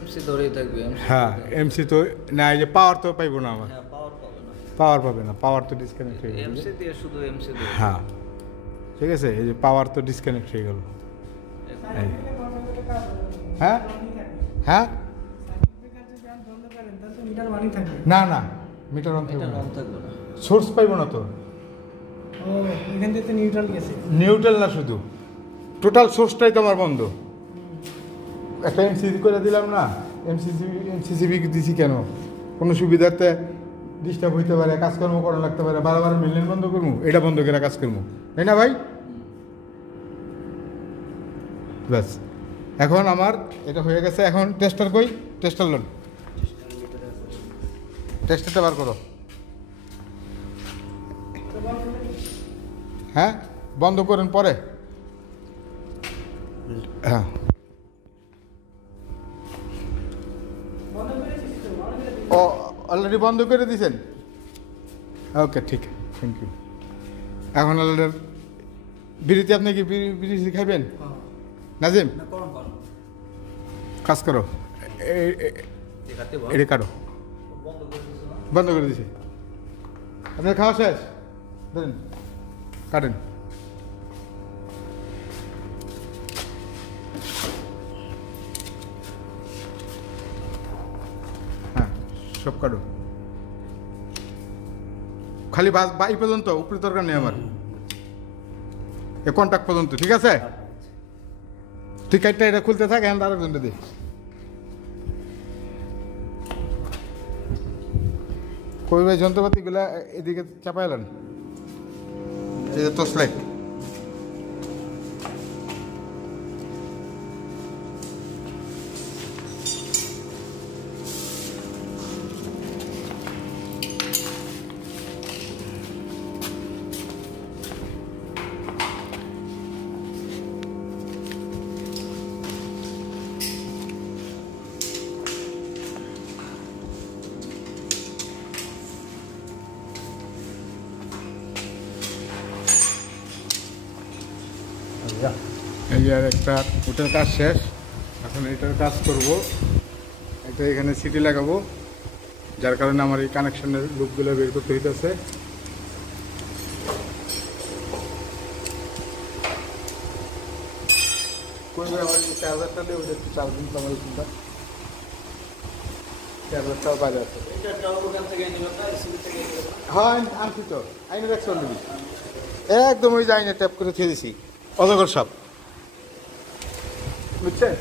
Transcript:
MC ধরেই থাকবে। হ্যাঁ এমসি তো না, এই যে পাওয়ার তো পাইবো না আমার। হ্যাঁ পাওয়ার পাবে না, পাওয়ার পাবে না, পাওয়ার তো ডিসকানেক্ট হয়ে গেল। এমসি দিয়ে শুধু এমসি দিয়ে। হ্যাঁ ঠিক আছে, এই যে পাওয়ার তো ডিসকানেক্ট হয়ে গেল। হ্যাঁ হ্যাঁ না না, মিটার অন থাকবে না, সোর্স পাইব না তো। এখান থেকে নিউট্রাল গেছে, নিউট্রাল না, শুধু টোটাল সোর্সটাই তোমার বন্ধ। একটা এমসিসি করে দিলাম না, এমসিসিবি দিছি কেন? কোনো সুবিধার্থে ডিস্টার্ব হইতে পারে, কাজকর্ম করা লাগতে পারে, বারবার মিললেন বন্ধ করবো, এটা বন্ধ করে কাজ করবো, তাই না ভাই? ব্যাস, এখন আমার এটা হয়ে গেছে। এখন টেস্টার কই? টেস্টার লোন, টেস্টারটা বার করো। হ্যাঁ বন্ধ করেন পরে। হ্যাঁ ও অলরেডি বন্ধ করে দিয়েছেন? ওকে ঠিক, থ্যাংক ইউ। এখন অলরেডি বিড়িতে আপনি কি বিড়ি খাইবেন? নাজিম কাজ করো, এটা কাটো। বন্ধ করে দিছি। আপনার খাওয়া শেষ? ধরেন কাটেন। হ্যাঁ সব কাটো, খালি বাই পর্যন্ত, উপরে দরকার নেই আমার, এ কন্ট্যাক্ট পর্যন্ত, ঠিক আছে? তুই কাটটা এটা খুলতে থাক, এখন আরেকজনটা দিই। কই ভাই যন্ত্রপাতিগুলা এদিকে চাপাইলেন, এই যে টর্চ লাইট। এই যে আর একটা, ওটার কাজ শেষ, এখন এটার কাজ করব। এটা এখানে সিটি লাগাবো, যার কারণে আমার এই কানেকশনের লুপগুলো বের করতে হইতেছে। আমার চার্জারটা দিয়ে ওটা একটু চার্জিং তো আমার চিন্তা, চার্জারটাও বাইরে আছে। হ্যাঁ আনছি তো, আইনে রাখছি অলরেডি, একদম ওই যে আইনে ট্যাপ করে ছেড়ে দিছি, অজগর সাপ, বুঝছেন?